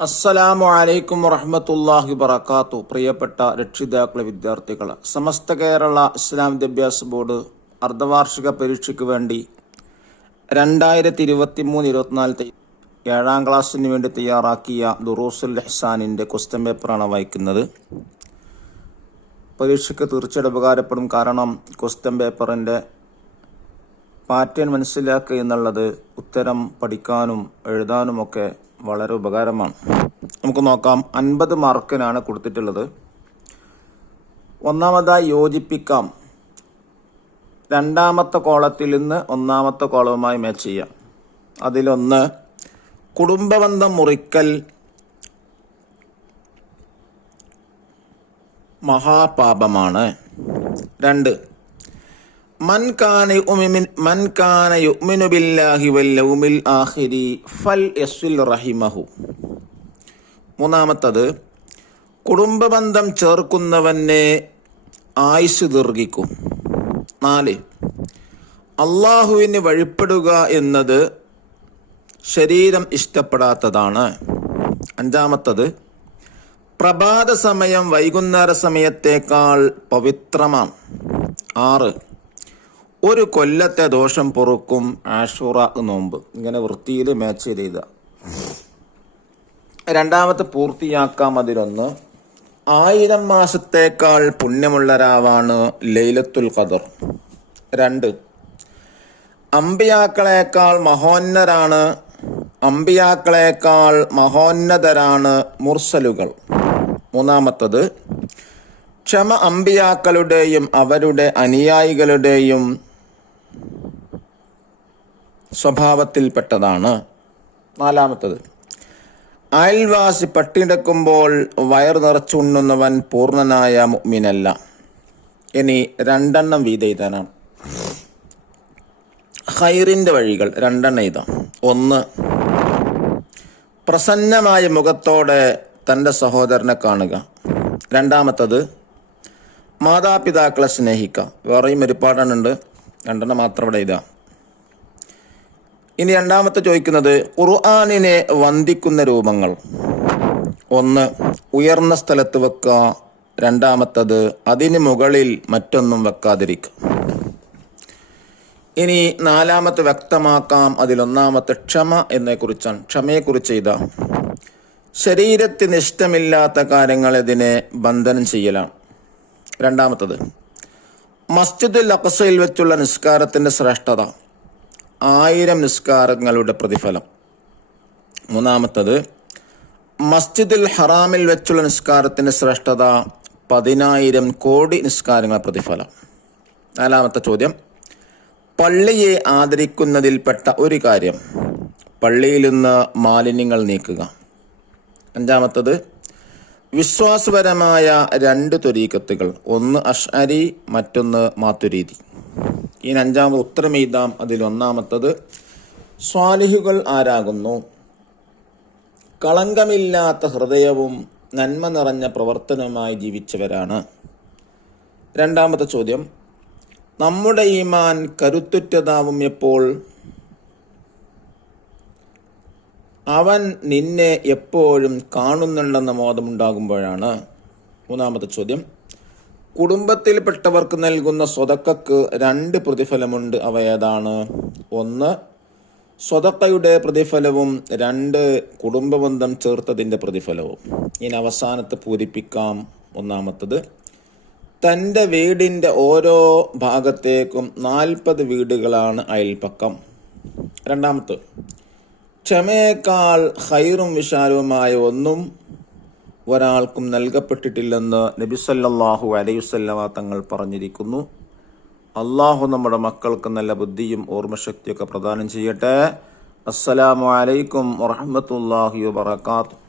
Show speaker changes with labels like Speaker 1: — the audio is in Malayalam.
Speaker 1: അസ്സലാമു അലൈക്കും വറഹമത്തല്ലാഹി വറക്കാത്തു പ്രിയപ്പെട്ട രക്ഷിതാക്കളെ വിദ്യാർത്ഥികൾ സമസ്ത കേരള ഇസ്ലാം വിദ്യാഭ്യാസ ബോർഡ് അർദ്ധവാർഷിക പരീക്ഷയ്ക്ക് വേണ്ടി രണ്ടായിരത്തി ഇരുപത്തി മൂന്ന് ഇരുപത്തിനാല് ഏഴാം ക്ലാസ്സിന് വേണ്ടി തയ്യാറാക്കിയ ദുറൂസുൽ ഹസാനിന്റെ ക്വസ്റ്റ്യൻ പേപ്പറാണ് വായിക്കുന്നത്. പരീക്ഷയ്ക്ക് തീർച്ചയായിട്ടും ഉപകാരപ്പെടും. കാരണം ക്വസ്റ്റ്യൻ പേപ്പറിന്റെ പാറ്റേൺ മനസ്സിലാക്കുക എന്നുള്ളത് ഉത്തരം പഠിക്കാനും എഴുതാനുമൊക്കെ വളരെ ഉപകാരമാണ്. നമുക്ക് നോക്കാം. അൻപത് മാർക്കിനാണ് കൊടുത്തിട്ടുള്ളത്. ഒന്നാമതായി യോജിപ്പിക്കാം. രണ്ടാമത്തെ കോളത്തിൽ നിന്ന് ഒന്നാമത്തെ കോളവുമായി മാച്ച് ചെയ്യാം. അതിലൊന്ന് കുടുംബബന്ധം മുറിക്കൽ മഹാപാപമാണ്. രണ്ട് മൻ കുടുംബ മൂന്നാമത്തത് കുടുംബബന്ധം ചേർക്കുന്നവനെ ആയുസ് ദീർഘിക്കും. നാല് അള്ളാഹുവിന് വഴിപ്പെടുക എന്നത് ശരീരം ഇഷ്ടപ്പെടാത്തതാണ്. അഞ്ചാമത്തത് പ്രഭാത സമയം വൈകുന്നേര സമയത്തേക്കാൾ പവിത്രമാണ്. ആറ് ഒരു കൊല്ലത്തെ ദോഷം പൊറുക്കും ആഷുറ നോമ്പ്. ഇങ്ങനെ വൃത്തിയിൽ മാച്ച് ചെയ്ത. രണ്ടാമത്തെ പൂർത്തിയാക്കാം അതിലൊന്ന്. ആയിരം മാസത്തേക്കാൾ പുണ്യമുള്ള രാവാണ് ലൈലത്തുൽ ഖദർ. രണ്ട്. അമ്പിയാക്കളേക്കാൾ മഹോന്നരാണ് അമ്പിയാക്കളേക്കാൾ മഹോന്നതരാണ് മുർസലുകൾ. മൂന്നാമത്തത് ക്ഷമ അമ്പിയാക്കളുടെയും അവരുടെ അനുയായികളുടെയും സ്വഭാവത്തിൽപ്പെട്ടതാണ്. നാലാമത്തത്. അയൽവാസി പട്ടിണിടക്കുമ്പോൾ വയർ നിറച്ചുണ്ണുന്നവൻ പൂർണനായ മുഅ്മിനല്ല. ഇനി രണ്ടെണ്ണം വീത എഴുതാനാണ്. ഹൈറിന്റെ വഴികൾ രണ്ടെണ്ണം എഴുതാം. ഒന്ന് പ്രസന്നമായ മുഖത്തോടെ തന്റെ സഹോദരനെ കാണുക. രണ്ടാമത്തത് മാതാപിതാക്കളെ സ്നേഹിക്കുക വേറെയും ഒരുപാടെണ്ണുണ്ട്. രണ്ടെണ്ണം മാത്രം ഇവിടെ ഇതാ ഇനി രണ്ടാമത്തെ ചോദിക്കുന്നത് ഖുർആാനിനെ വന്ദിക്കുന്ന രൂപങ്ങൾ. ഒന്ന് ഉയർന്ന സ്ഥലത്ത് വെക്കുക രണ്ടാമത്തത് അതിന് മുകളിൽ മറ്റൊന്നും വെക്കാതിരിക്കുക ഇനി നാലാമത്തെ വ്യക്തമാക്കാം. അതിലൊന്നാമത്തെ ക്ഷമ എന്നെ കുറിച്ചാണ് ക്ഷമയെക്കുറിച്ച് ചെയ്ത ശരീരത്തിന് ഇഷ്ടമില്ലാത്ത കാര്യങ്ങൾ ഇതിനെ ബന്ധനം ചെയ്യലാണ്. രണ്ടാമത്തത് മസ്ജിദുൽ അഖസയിൽ വെച്ചുള്ള നിസ്കാരത്തിന്റെ ശ്രേഷ്ഠത. ആയിരം നിസ്കാരങ്ങളുടെ പ്രതിഫലം. മൂന്നാമത്തത് മസ്ജിദുൽ ഹറാമിൽ വെച്ചുള്ള നിസ്കാരത്തിന്റെ ശ്രേഷ്ഠത പതിനായിരം കോടി നിസ്കാരങ്ങളുടെ പ്രതിഫലം. നാലാമത്തെ ചോദ്യം പള്ളിയെ ആദരിക്കുന്നതിൽപ്പെട്ട ഒരു കാര്യം പള്ളിയിൽ നിന്ന് മാലിന്യങ്ങൾ നീക്കുക. അഞ്ചാമത്തത് വിശ്വാസപരമായ രണ്ട് തൊരീക്കത്തുകൾ ഒന്ന് അഷ്അരി മറ്റൊന്ന് മാത്തുരീതി ഈ അഞ്ചാമത് ഉത്തരം എഴുതാം. അതിൽ ഒന്നാമത്തത് സ്വാലിഹുകൾ ആരാകുന്നു? കളങ്കമില്ലാത്ത ഹൃദയവും നന്മ നിറഞ്ഞ പ്രവർത്തനവുമായി ജീവിച്ചവരാണ്. രണ്ടാമത്തെ ചോദ്യം നമ്മുടെ ഈമാൻ കരുത്തുറ്റതാവും എപ്പോൾ? അവൻ നിന്നെ എപ്പോഴും കാണുന്നുണ്ടെന്ന ബോധമുണ്ടാകുമ്പോഴാണ് മൂന്നാമത്തെ ചോദ്യം കുടുംബത്തിൽപ്പെട്ടവർക്ക് നൽകുന്ന സ്വതക്കക്ക് രണ്ട് പ്രതിഫലമുണ്ട്. അവ ഏതാണ്? ഒന്ന് സ്വതക്കയുടെ പ്രതിഫലവും രണ്ട് കുടുംബബന്ധം ചേർത്തതിന്റെ പ്രതിഫലവും. ഇനി അവസാനത്തെ പൂരിപ്പിക്കാം. ഒന്നാമത്തത് തന്റെ വീടിന്റെ ഓരോ ഭാഗത്തേക്കും നാൽപ്പത് വീടുകളാണ് അയൽപ്പക്കം രണ്ടാമത്തെ ക്ഷമയേക്കാൾ ഹൈറും വിശാലവുമായ ഒന്നും ഒരാൾക്കും നൽകപ്പെട്ടിട്ടില്ലെന്ന് നബിസല്ലാഹു അലൈവല്ലമ തങ്ങൾ പറഞ്ഞിരിക്കുന്നു. അള്ളാഹു നമ്മുടെ മക്കൾക്ക് നല്ല ബുദ്ധിയും ഓർമ്മശക്തിയൊക്കെ പ്രദാനം ചെയ്യട്ടെ. അസ്സലാമു അലൈക്കും വറഹമത്തല്ലാഹി വാത്തു